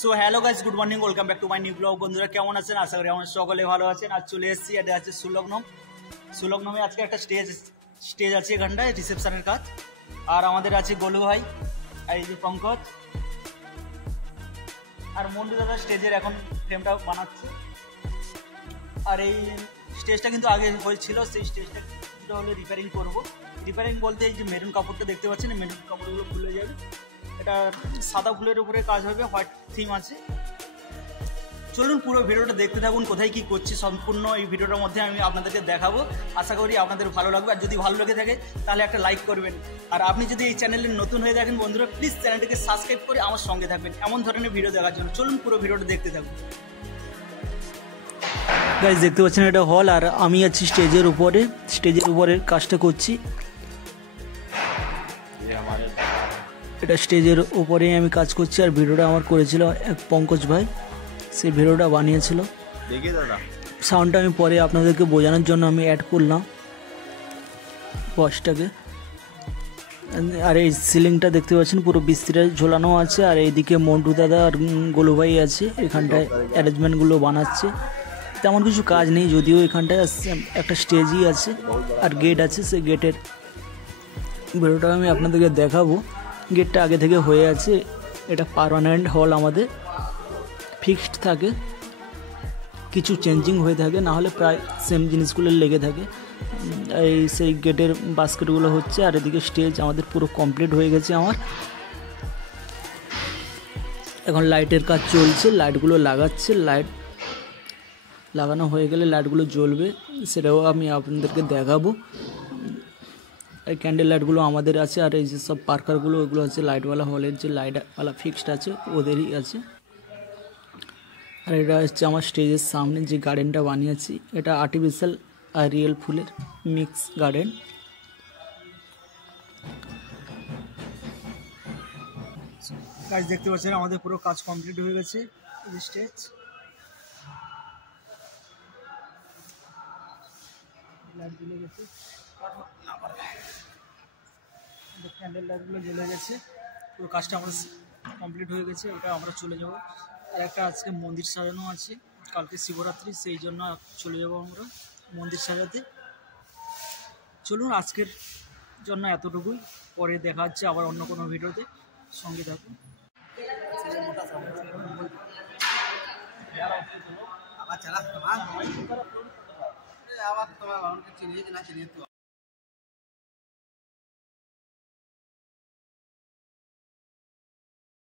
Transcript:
So hello guys, good morning, welcome back to my new blog. বন্ধুরা কেমন আছেন? আশা করি আমার সকলে ভালো আছেন। আজ চলে এসেছি, এটা আছে সুলগ্নমে আজকে একটা স্টেজ আছে, এখানটায় রিসেপশনের কাজ। আর আমাদের আছে গোলু ভাই, আর এই যে পঙ্কজ, আর মন্ডু দাদা স্টেজের এখন ফ্রেমটা বানাচ্ছে। আর এই স্টেজটা কিন্তু আগে হয়েছিল, সেই স্টেজটা কিছুটা হলে রিপেয়ারিং করবো। রিপেয়ারিং বলতে এই যে মেরুন কাপড়টা দেখতে পাচ্ছেন, মেরুন কাপড়গুলো খুলে যাবে। এটা সাদা ফুলের উপরে কাজ হবে, হোয়াইট থিম আছে। চলুন পুরো ভিডিওটা দেখতে থাকুন, কোথায় কি করছি সম্পূর্ণ এই ভিডিওটার মধ্যে আমি আপনাদেরকে দেখাবো। আশা করি আপনাদের ভালো লাগবে, আর যদি ভালো লেগে থাকে তাহলে একটা লাইক করবেন। আর আপনি যদি এই চ্যানেলে নতুন হয়ে থাকেন বন্ধুরা, প্লিজ চ্যানেলটিকে সাবস্ক্রাইব করে আমার সঙ্গে থাকবেন এমন ধরনের ভিডিও দেখার জন্য। চলুন পুরো ভিডিওটা দেখতে থাকুন। গাইস দেখতে পাচ্ছেন এটা হল, আর আমি আছি স্টেজের উপরে কাজটা করছি। এটা স্টেজের উপরে আমি কাজ করছি, আর ভিডিওটা আমার করেছিল এক পঙ্কজ ভাই, সেই ভিডিওটা বানিয়েছিল। সাউন্ডটা আমি পরে আপনাদেরকে বোঝানোর জন্য আমি অ্যাড করলাম বক্সটাকে। আর এই সিলিংটা দেখতে পাচ্ছেন পুরো বিস্তিরে ঝোলানো আছে, আর এইদিকে মন্টু দাদা আর গোলু ভাই আছে, এখানটায় অ্যারেঞ্জমেন্টগুলো বানাচ্ছে। তেমন কিছু কাজ নেই, যদিও এখানটায় একটা স্টেজই আছে আর গেট আছে, সেই গেটের ভিডিওটা আমি আপনাদেরকে দেখাবো। গেটটা আগে থেকে হয়ে আছে, এটা পার্মানেন্ট হল, আমাদের ফিক্সড থাকে, কিছু চেঞ্জিং হয়ে থাকে, না হলে প্রায় সেম জিনিসগুলো লেগে থাকে। এই সেই গেটের বাস্কেটগুলো হচ্ছে, আর এদিকে স্টেজ আমাদের পুরো কমপ্লিট হয়ে গেছে আমার। এখন লাইটের কাজ চলছে, লাইটগুলো লাগাচ্ছে, লাইট লাগানো হয়ে গেলে লাইটগুলো জ্বলবে, সেটাও আমি আপনাদেরকে দেখাবো। এই ক্যান্ডেল লাইটগুলো আমাদের আছে, আর এই যে সব পার্কারগুলো ওগুলো হচ্ছে লাইটওয়ালা হলের যে লাইটওয়ালা ফিক্সড আছে ওদেরই আছে। আর এটা হচ্ছে আমার স্টেজের সামনে যে গার্ডেনটা বানিয়েছি, এটা আর্টিফিশিয়াল আর রিয়েল ফুলের মিক্স গার্ডেন। কাজ দেখতে পাচ্ছেন আমাদের পুরো কাজ কমপ্লিট হয়ে গেছে। স্টেজ লাইট জ্বলে গেছে, ক্যান্ডেল লাইটগুলো জ্বলে গেছে, পুরো কাজটা আমরা কমপ্লিট হয়ে গেছে। এটা আমরা চলে যাব। আর একটা আজকে মন্দির সাজানো আছে, কালকে শিবরাত্রি, সেই জন্য চলে যাব আমরা মন্দির সাজাতে। চলুন আজকের জন্য এতটুকুই, পরে দেখা হচ্ছে আবার অন্য কোনো ভিডিওতে, সঙ্গে থাকুন। আবার